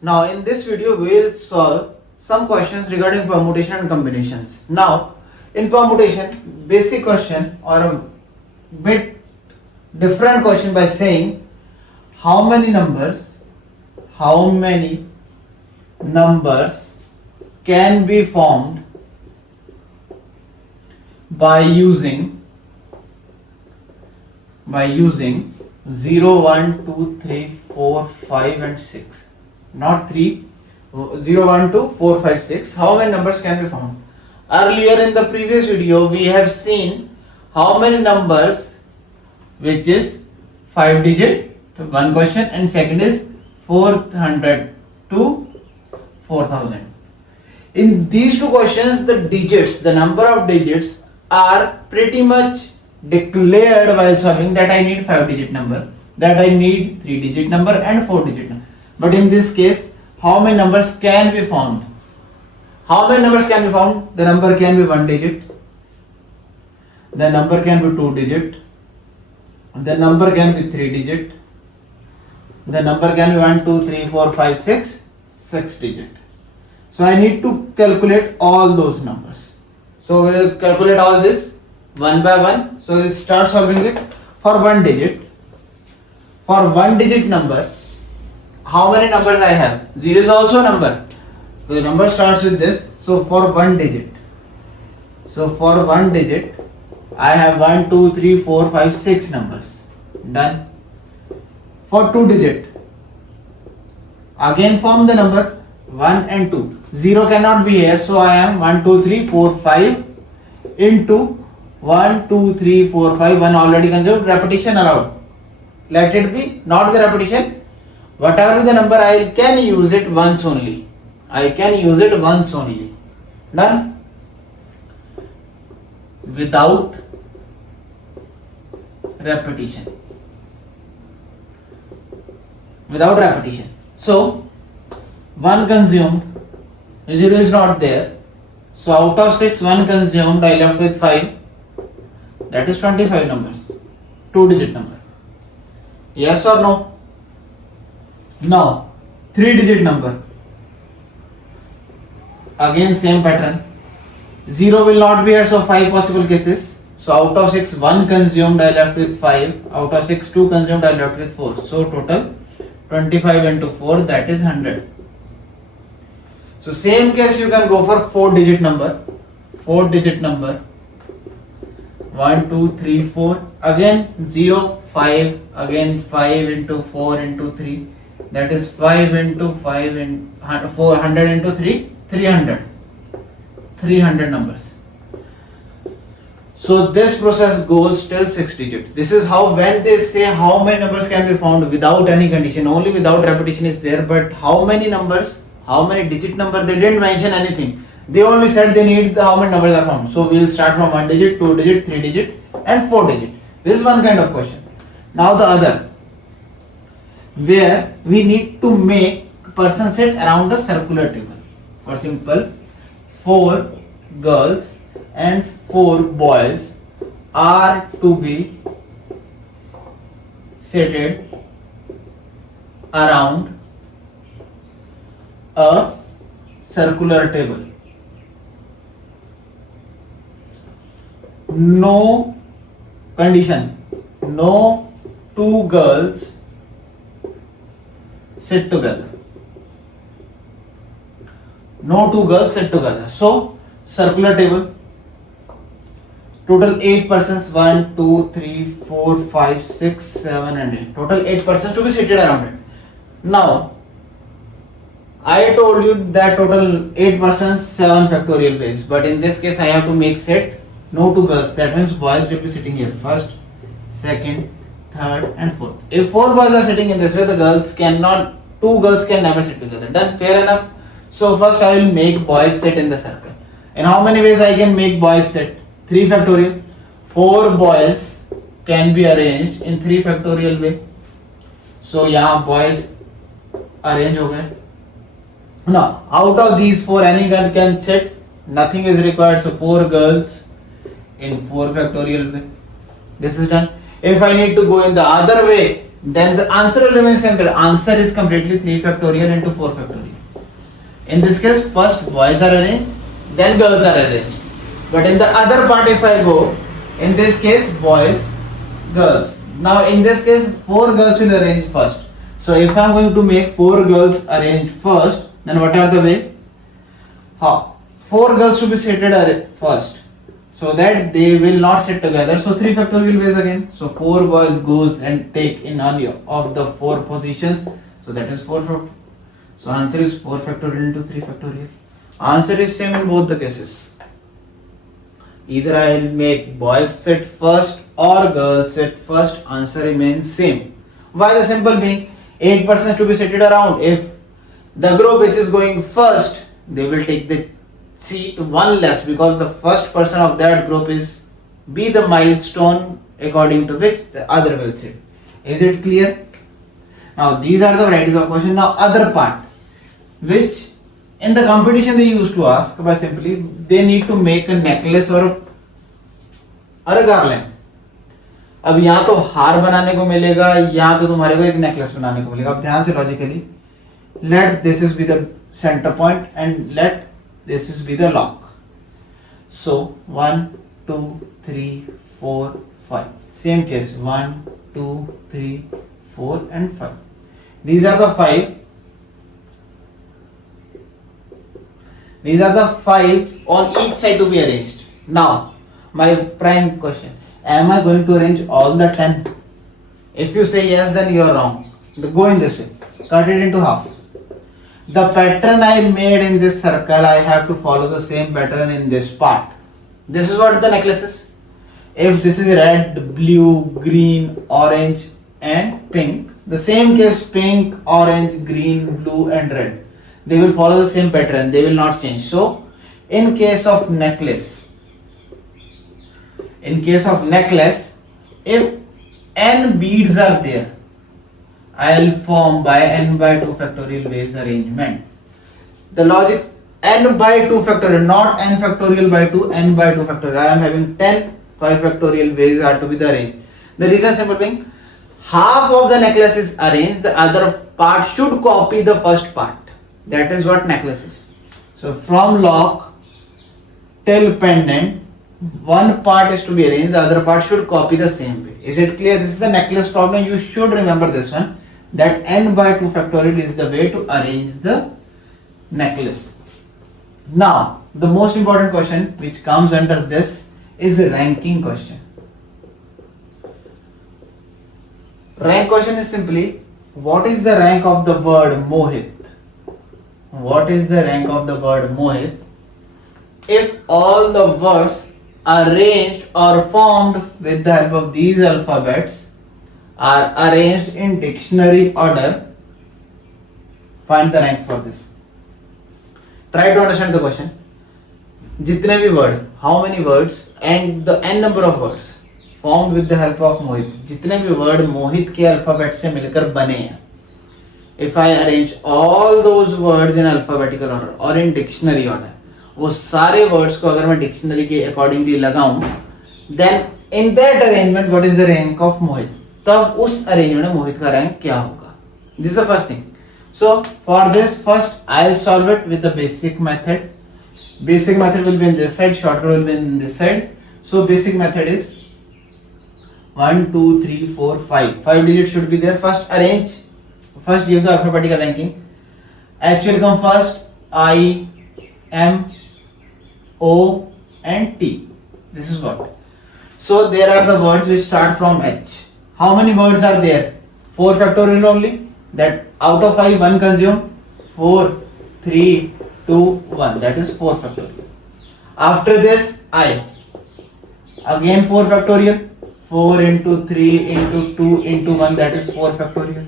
Now in this video we will solve some questions regarding permutation and combinations. Now in permutation, basic question or a bit different question by saying how many numbers can be formed by using 0, 1, 2, 3, 4, 5 and 6. Not 3, 0, 1, 2, 4, 5, 6. How many numbers can be found? Earlier in the previous video we have seen how many numbers, which is 5 digit, one question, and second is 400 to 4000. In these two questions, the number of digits are pretty much declared while solving, that I need 5 digit number, that I need 3 digit number and 4 digit number. But in this case, how many numbers can be found? The number can be 1 digit, the number can be 2 digit, the number can be 3 digit, the number can be 1, 2, 3, 4, 5, 6 digit. So I need to calculate all those numbers. So we will calculate all this one by one. So we'll start solving it for 1 digit. For 1 digit number, how many numbers I have? 0 is also a number. So the number starts with this. So for 1 digit, I have 1, 2, 3, 4, 5, 6 numbers. Done. For 2 digit, again form the number 1 and 2. 0 cannot be here, so I am 1, 2, 3, 4, 5 into 1, 2, 3, 4, 5. 1 already consumed. Repetition allowed. Let it be not the repetition. Whatever the number, I can use it once only. Done. Without repetition. So 1 consumed, 0 is not there. So out of 6, 1 consumed, I left with 5. That is 25 numbers. 2 digit number. Yes or no? Now 3 digit number. Again same pattern. 0 will not be here, so 5 possible cases. So out of 6, 1 consumed, I left with 5. Out of 6, 2 consumed, I left with 4. So total 25 into 4, that is 100. So same case you can go for 4 digit number. 1, 2, 3, 4. Again 0, 5. Again 5 into 4 into 3. That is 5 into 5 and 400 into 3, 300. 300 numbers. So this process goes till 6 digit. This is how, when they say how many numbers can be found without any condition, only without repetition is there, but how many numbers, how many digit number, they didn't mention anything. They only said they need how many numbers are found. So we will start from 1 digit, 2 digit, 3 digit and 4 digit. This is one kind of question. Now the other, where we need to make person sit around a circular table. For simple, 4 girls and 4 boys are to be seated around a circular table. No condition. No 2 girls sit together. So circular table. Total 8 persons, 1, 2, 3, 4, 5, 6, 7 and 8. Total 8 persons to be seated around it. Now, I told you that total 8 persons, 7 factorial ways. But in this case, I have to make set no 2 girls. That means boys will be sitting here. First, second, third and fourth. If 4 boys are sitting in this way, 2 girls can never sit together. Then fair enough. So first I will make boys sit in the circle. In how many ways I can make boys sit? 3 factorial. 4 boys can be arranged in 3 factorial way. So यहाँ boys arrange हो गए. Now out of these 4, any girl can sit. Nothing is required. So 4 girls in 4 factorial way. This is done. If I need to go in the other way, then the answer will remain simple. Answer is completely 3 factorial into 4 factorial. In this case, first boys are arranged, then girls are arranged. But in the other part, if I go, in this case, boys, girls. Now in this case, 4 girls will arrange first. So if I am going to make 4 girls arrange first, then what are the way? How? 4 girls should be seated first, so that they will not sit together. So 3 factorial ways again. So 4 boys goes and take in any of the 4 positions. So that is 4 factorial. So answer is 4 factorial into 3 factorial. Answer is same in both the cases. Either I will make boys sit first or girls sit first. Answer remains same. Why? The simple being 8 persons to be seated around. If the group which is going first, they will take the seat one less, because the first person of that group is be the milestone according to which the other will sit. Is it clear? Now these are the varieties of questions. Now other part, which in the competition they used to ask by simply they need to make a necklace or a garland. अब यहाँ तो हार बनाने को मिलेगा, यहाँ तो तुम्हारे को एक नेकलेस बनाने को मिलेगा. अब ध्यान से logically, let this is be the center point and let this is be the lock. So 1, 2, 3, 4, 5. Same case, 1, 2, 3, 4 and 5. These are the 5. These are the 5 on each side to be arranged. Now, my prime question. Am I going to arrange all the 10? If you say yes, then you are wrong. Go in this way. Cut it into half. The pattern I made in this circle, I have to follow the same pattern in this part. This is what the necklace is. If this is red, blue, green, orange and pink, the same case pink, orange, green, blue and red. They will follow the same pattern. They will not change. So, in case of necklace, if n beads are there, I will form by n by 2 factorial ways arrangement. The logic n by 2 factorial, not n factorial by 2, n by 2 factorial. I am having 10 5 factorial ways are to be arranged. The reason simple being, half of the necklace is arranged, the other part should copy the first part. That is what necklace is. So from lock till pendant, one part is to be arranged, the other part should copy the same way. Is it clear? This is the necklace problem. You should remember this one, that n by 2 factorial is the way to arrange the necklace. Now, the most important question which comes under this is a ranking question. Rank question is simply, what is the rank of the word Mohit? What is the rank of the word Mohit if all the words arranged or formed with the help of these alphabets are arranged in dictionary order? Find the rank for this. Try to understand the question. जितने भी word, how many words and the n number of words formed with the help of Mohit, जितने भी word मोहित के alphabet से मिलकर बने हैं, if I arrange all those words in alphabetical order or in dictionary order, वो सारे words को अगर मैं dictionary के accordingly लगाऊं, then in that arrangement what is the rank of Mohit? तब उस arrangement में मोहित का rank क्या होगा? This is the first thing. So for this, first I'll solve it with the basic method. Basic method will be in this side, shortcut will be in this side. So basic method is 1, 2, 3, 4, 5. 5 digits should be there. First arrange. First give the alphabetical ranking. H will come first. I, M, O and T. This is what. So there are the words which start from H. How many words are there? 4 factorial only. That out of 5, 1 consume. 4, 3, 2, 1. That is 4 factorial. After this, I. Again 4 factorial. 4 into 3 into 2 into 1. That is 4 factorial.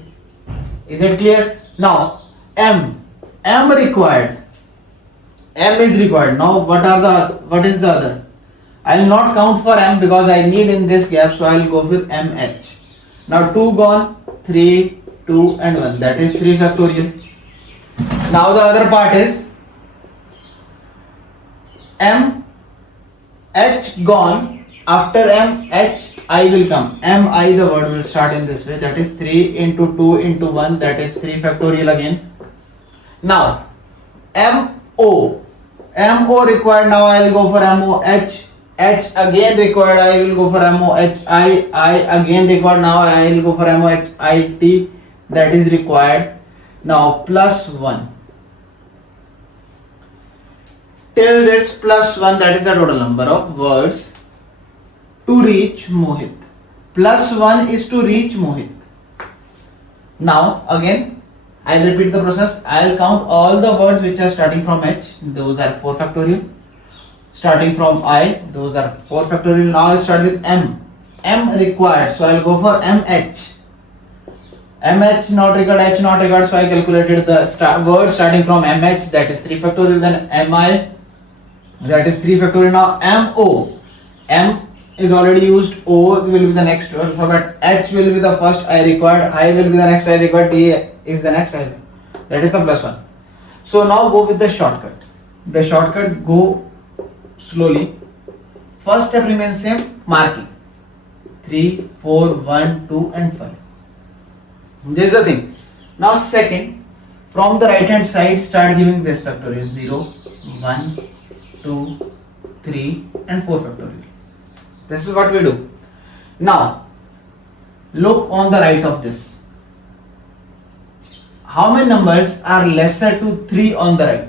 Is it clear? Now, M. M required. M is required. Now, what is the other? I will not count for M because I need in this gap. So, I will go with MH. Now, 2 gone. 3, 2 and 1. That is 3 factorial. Now, the other part is M, H gone. After M, H, I will come. Mi, the word will start in this way. That is 3 into 2 into 1. That is 3 factorial again. Now, mo. Mo required. Now I will go for moh. H again required. I will go for moh. I again required. Now I will go for moh. It. That is required. Now plus 1. Till this plus 1, that is the total number of words to reach Mohit. Plus 1 is to reach Mohit. Now again, I'll repeat the process. I'll count all the words which are starting from H. Those are 4 factorial. Starting from I, those are 4 factorial. Now I'll start with M. M required, so I'll go for MH. MH not required, H not required, so I calculated the word starting from MH, that is 3 factorial. Then MI, that is 3 factorial. Now MO. M is already used. O will be the next alphabet. H will be the first I required. I will be the next I required. T is the next I required. That is the plus 1. So now go with the shortcut. The shortcut, go slowly. First step remains same, marking. 3, 4, 1, 2 and 5. This is the thing. Now second, from the right hand side start giving this factorial. 0, 1, 2, 3 and 4 factorial. This is what we do. Now look on the right of this. How many numbers are lesser to 3 on the right?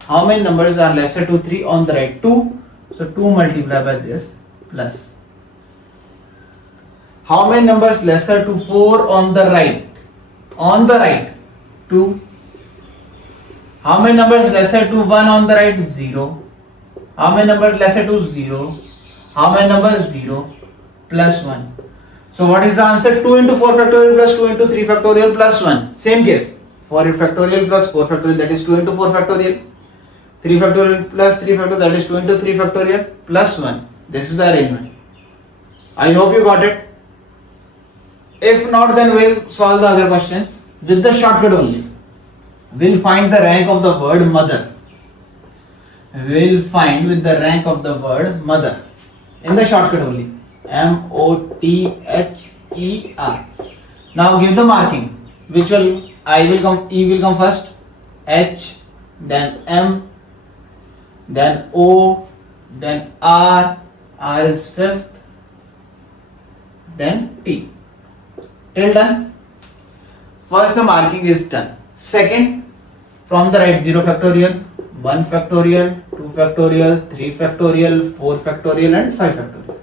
How many numbers are lesser to 3 on the right? 2. So 2 multiplied by this plus. How many numbers lesser to 4 on the right? On the right, 2. How many numbers lesser to 1 on the right? 0. How many numbers lesser to 0? How many numbers? 0 plus 1. So what is the answer? 2 into 4 factorial plus 2 into 3 factorial plus 1. Same case. 4 factorial plus 4 factorial, that is 2 into 4 factorial. 3 factorial plus 3 factorial, that is 2 into 3 factorial plus 1. This is the arrangement. I hope you got it. If not, then we'll solve the other questions with the shortcut only. We'll find the rank of the word mother. We'll find with the rank of the word mother in the shortcut only. Mother. Now give the marking. Which will I will come? E will come first. H, then M, then O, then R. R is fifth. Then T. Till done. First the marking is done. Second, from the right 0 factorial, 1 factorial, 2 factorial, 3 factorial, 4 factorial and 5 factorial.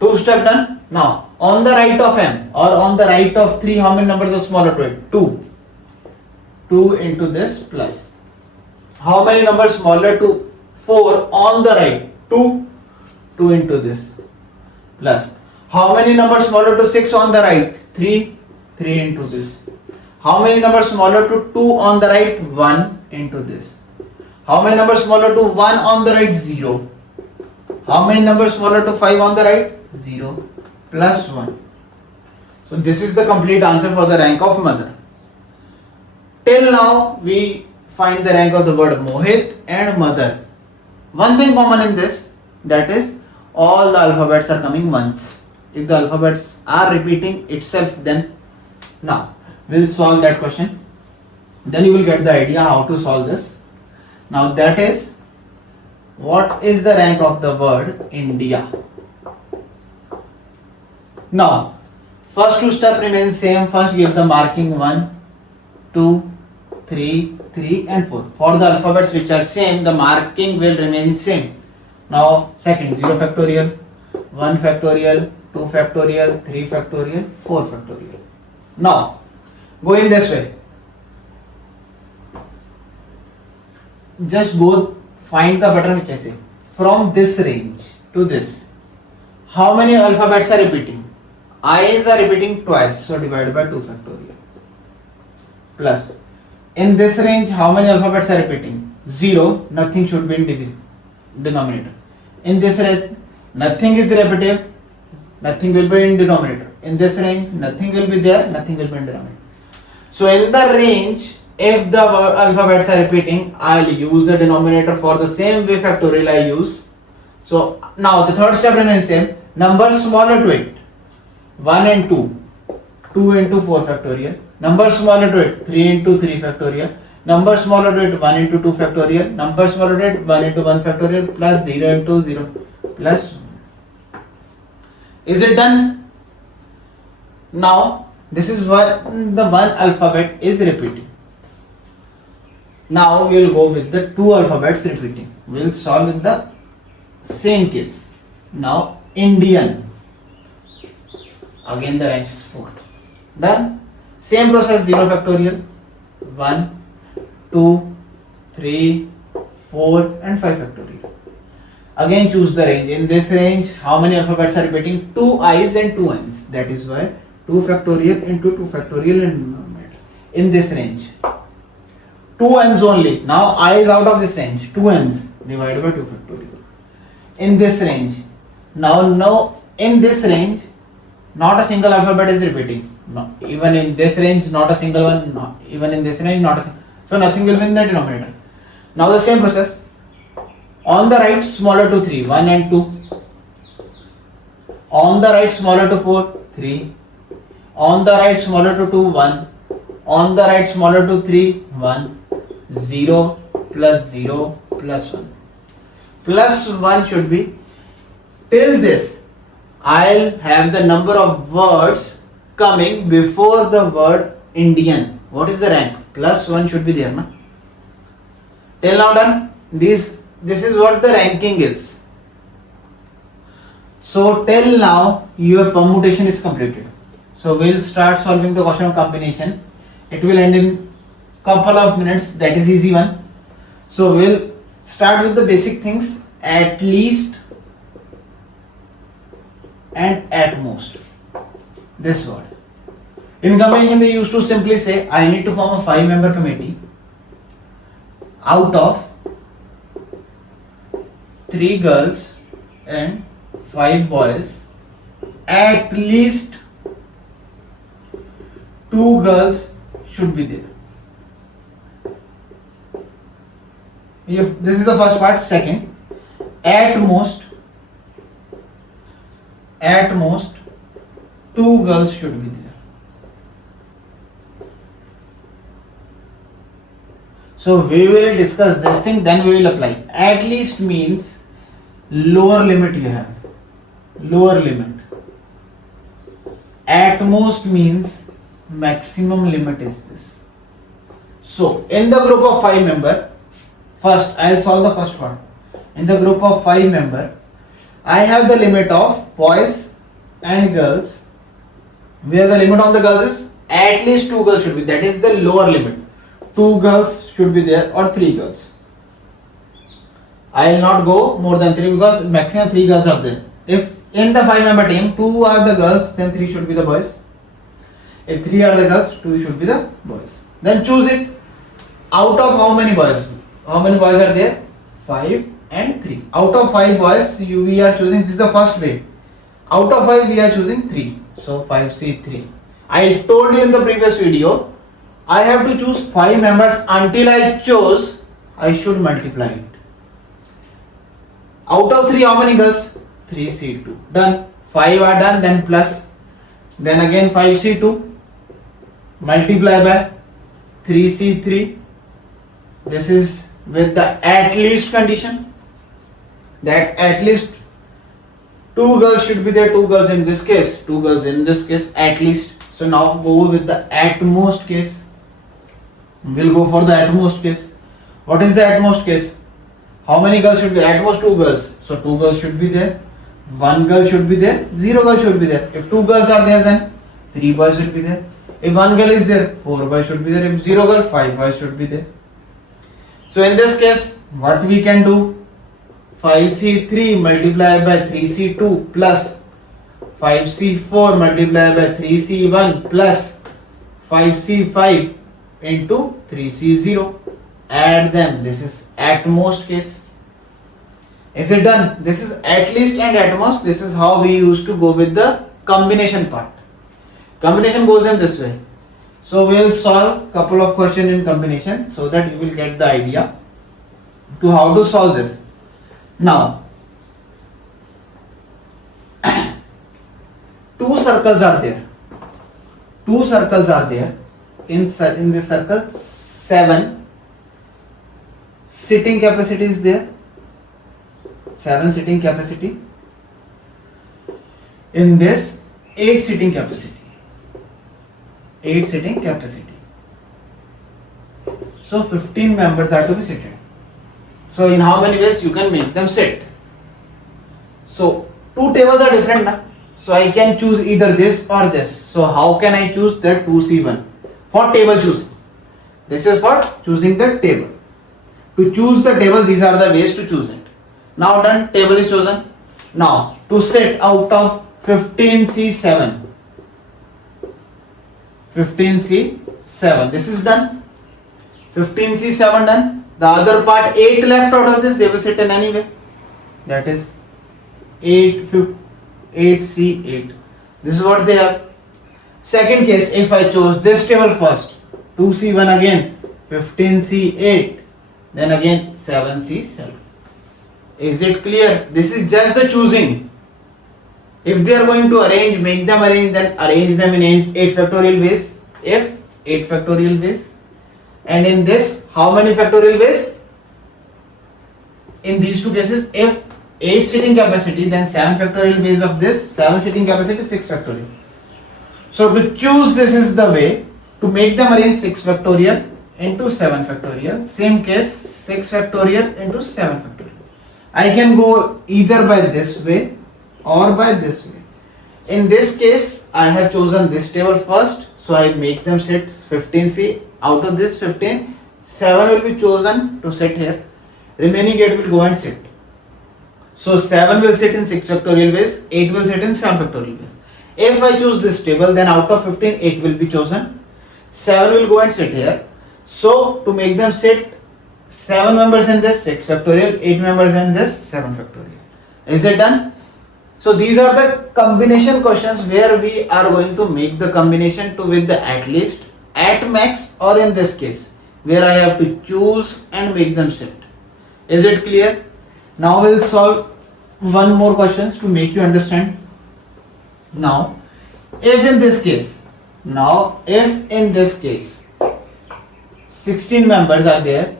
2 step done. Now on the right of M or on the right of 3, how many numbers are smaller to it? 2. 2 into this plus. How many numbers smaller to 4 on the right? 2. 2 into this plus. How many numbers smaller to 6 on the right? 3. 3 into this. How many numbers smaller to 2 on the right? 1 into this. How many numbers smaller to 1 on the right? 0. How many numbers smaller to 5 on the right? 0 plus 1. So this is the complete answer for the rank of mother. Till now we find the rank of the word Mohit and mother. One thing common in this, that is all the alphabets are coming once. If the alphabets are repeating itself, then now we'll solve that question. Then you will get the idea how to solve this. Now that is, what is the rank of the word India? Now first 2 steps remain same. First give the marking 1, 2, 3, 3 and 4. For the alphabets which are same, the marking will remain same. Now second 0 factorial, 1 factorial, 2 factorial, 3 factorial, 4 factorial. Now go in this way. Just go find the button which I say. From this range to this, how many alphabets are repeating? I's are repeating twice, so divided by 2 factorial. Plus, in this range, how many alphabets are repeating? 0, nothing should be in denominator. In this range, nothing is repetitive, nothing will be in denominator. In this range, nothing will be there, nothing will be in denominator. So in the range, if the alphabets are repeating, I'll use the denominator for the same way factorial I use. So now the third step remains same. Numbers smaller to it. 1 and 2, 2 into 4 factorial. Number smaller to it, 3 into 3 factorial. Number smaller to it, 1 into 2 factorial. Number smaller to it, 1 into 1 factorial plus 0 into 0 plus 1. Is it done? Now, this is why the one alphabet is repeating. Now, we will go with the two alphabets repeating. We will solve in the same case. Now, Indian. Again, the rank is 4. Done. Same process, 0 factorial. 1, 2, 3, 4 and 5 factorial. Again choose the range. In this range, how many alphabets are repeating? 2 i's and 2 n's. That is why 2 factorial into 2 factorial in this range. 2 n's only. Now I is out of this range. 2 n's divided by 2 factorial. In this range. Now in this range, not a single alphabet is repeating. No. Even in this range, not a single one. No. Even in this range, not a single. So nothing will be in the denominator. Now the same process. On the right, smaller to 3, 1 and 2. On the right, smaller to 4, 3. On the right, smaller to 2, 1. On the right, smaller to 3, 1. 0 plus 0 plus 1. Plus 1 should be, till this, I'll have the number of words coming before the word Indian. What is the rank? Plus 1 should be there, na? Till now done. This is what the ranking is. So till now your permutation is completed. So we'll start solving the question of combination. It will end in couple of minutes. That is easy one. So we'll start with the basic things. At least and at most. This word. In combination, they used to simply say, I need to form a 5-member committee out of 3 girls and 5 boys. At least 2 girls should be there. If this is the first part. Second, at most 2 girls should be there. So we will discuss this thing, then we will apply. At least means lower limit you have. Lower limit. At most means maximum limit is this. So in the group of 5 member, first I will solve the first one. In the group of 5 member, I have the limit of boys and girls, where the limit on the girls is at least 2 girls should be. That is the lower limit. 2 girls should be there or 3 girls. I will not go more than 3 because maximum 3 girls are there. If in the 5-member team 2 are the girls, then 3 should be the boys. If 3 are the girls, 2 should be the boys. Then choose it. Out of how many boys? How many boys are there? 5 and 3. Out of 5 boys, we are choosing, this is the first way. Out of 5 we are choosing 3. So 5C3. I told you in the previous video, I have to choose 5 members. Until I chose, I should multiply it. Out of 3, how many girls? 3C2. Done. 5 are done, then plus. Then again 5C2. Multiply by 3C3. This is with the at least condition. That at least 2 girls should be there. 2 girls in this case. 2 girls in this case. At least. So now go with the at most case. We'll go for the at most case. What is the at most case? How many girls should be? At most 2 girls. So 2 girls should be there. 1 girl should be there. 0 girl should be there. If 2 girls are there, then 3 boys should be there. If 1 girl is there, 4 boys should be there. If 0 girl, 5 boys should be there. So in this case, what we can do? 5C3 multiplied by 3C2 plus 5C4 multiplied by 3C1 plus 5C5 into 3C0. Add them. This is at most case. Is it done? This is at least and at most. This is how we used to go with the combination part. Combination goes in this way. So we will solve couple of questions in combination so that you will get the idea to how to solve this. Now, 2 circles are there. Two circles are there. In this circle, 7 sitting capacity is there. 7 sitting capacity. In this, 8 sitting capacity. 8 sitting capacity. So 15 members are to be seated. So in how many ways you can make them sit? So two tables are different now. So I can choose either this or this. So how can I choose that 2C1? For table choosing. This is for choosing the table. To choose the table, these are the ways to choose it. Now done, table is chosen. Now to sit out of 15C7. 15C7. This is done. 15C7 done. The other part 8 left out of this, they will sit in any way. That is 8C8. This is what they have. Second case, if I chose this table first, 2C1 again, 15C8, then again 7C7. Is it clear? This is just the choosing. If they are going to arrange, make them arrange, then arrange them in 8 factorial ways. If 8 factorial ways. And in this, how many factorial ways? In these two cases, if 8 sitting capacity, then 7 factorial ways of this, 7 sitting capacity, 6 factorial. So to choose, this is the way to make them arrange 6 factorial into 7 factorial. Same case, 6 factorial into 7 factorial. I can go either by this way or by this way. In this case, I have chosen this table first, so I make them sit 15C. Out of this 15, 7 will be chosen to sit here. Remaining 8 will go and sit. So 7 will sit in 6 factorial ways, 8 will sit in 7 factorial ways. If I choose this table, then out of 15, 8 will be chosen. 7 will go and sit here. So to make them sit, 7 members in this, 6 factorial, 8 members in this, 7 factorial. Is it done? So these are the combination questions where we are going to make the combination to with the at least, at max, or in this case where I have to choose and make them sit. Is it clear? Now we'll solve one more questions to make you understand. Now if in this case 16 members are there,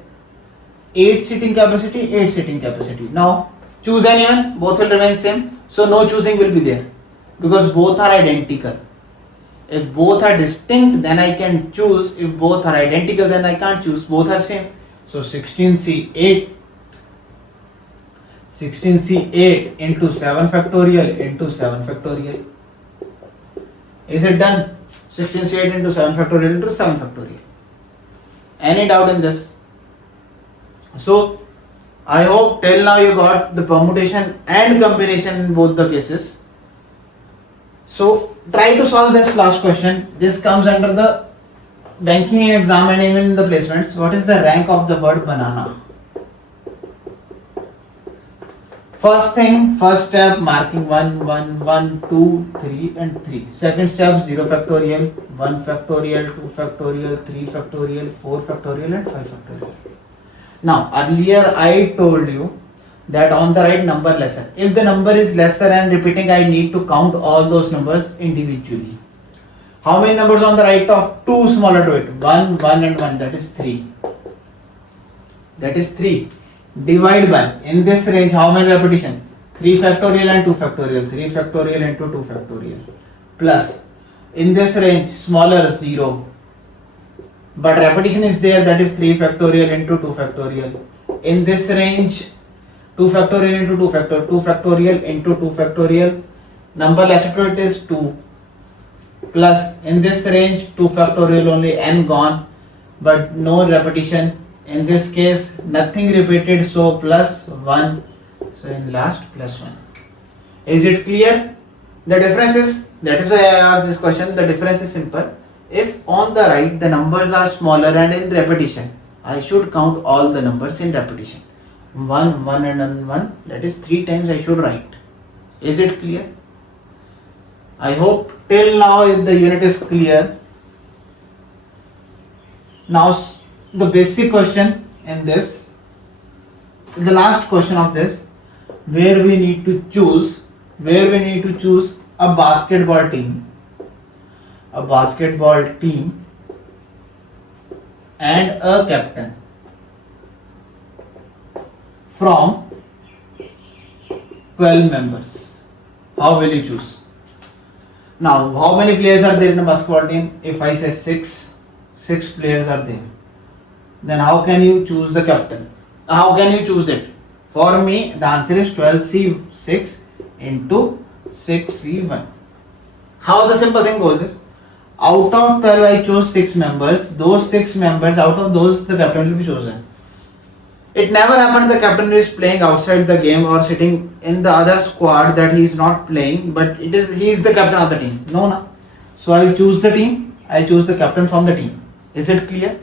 8 sitting capacity, 8 sitting capacity. Now choose anyone, both will remain same. So no choosing will be there because both are identical. If both are distinct, then I can choose. If both are identical, then I can't choose. Both are same. So 16C8 into 7 factorial into 7 factorial. Is it done? 16C8 into 7 factorial into 7 factorial. Any doubt in this? So I hope till now you got the permutation and combination in both the cases. So try to solve this last question. This comes under the banking exam and even in the placements. What is the rank of the word banana? First thing, first step, marking 1, 1, 1, 2, 3 and 3. Second step, 0 factorial, 1 factorial, 2 factorial, 3 factorial, 4 factorial and 5 factorial. Now earlier I told you that on the right number lesser. If the number is lesser and repeating, I need to count all those numbers individually. How many numbers on the right of 2 smaller to it? 1, 1 and 1, that is 3. That is 3. Divide by, in this range, how many repetition? 3 factorial and 2 factorial, 3 factorial into 2 factorial. Plus, in this range, smaller 0. But repetition is there, that is 3 factorial into 2 factorial. In this range, 2 factorial into 2 factorial, 2 factorial into 2 factorial. Number lesser to it is 2. Plus, in this range, 2 factorial only, n gone, but no repetition. In this case, nothing repeated, so plus 1. So in last, plus 1. Is it clear? The difference is, that is why I asked this question, the difference is simple. If on the right, the numbers are smaller and in repetition, I should count all the numbers in repetition. 1, 1 and 1, that is 3 times I should write. Is it clear? I hope till now the unit is clear. Now the basic question in this, the last question of this, where we need to choose a basketball team and a captain from 12 members. How will you choose? Now, how many players are there in a basketball team? If I say six players are there. Then how can you choose the captain? How can you choose it? For me, the answer is 12C6 into 6C1. How the simple thing goes is, out of 12 I chose 6 members. Those 6 members, out of those the captain will be chosen. It never happened the captain is playing outside the game or sitting in the other squad that he is not playing, but he is the captain of the team. No. So I will choose the team. I choose the captain from the team. Is it clear?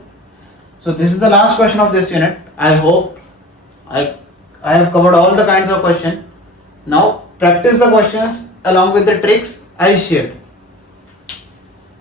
So this is the last question of this unit. I hope I have covered all the kinds of questions. Now practice the questions along with the tricks I shared.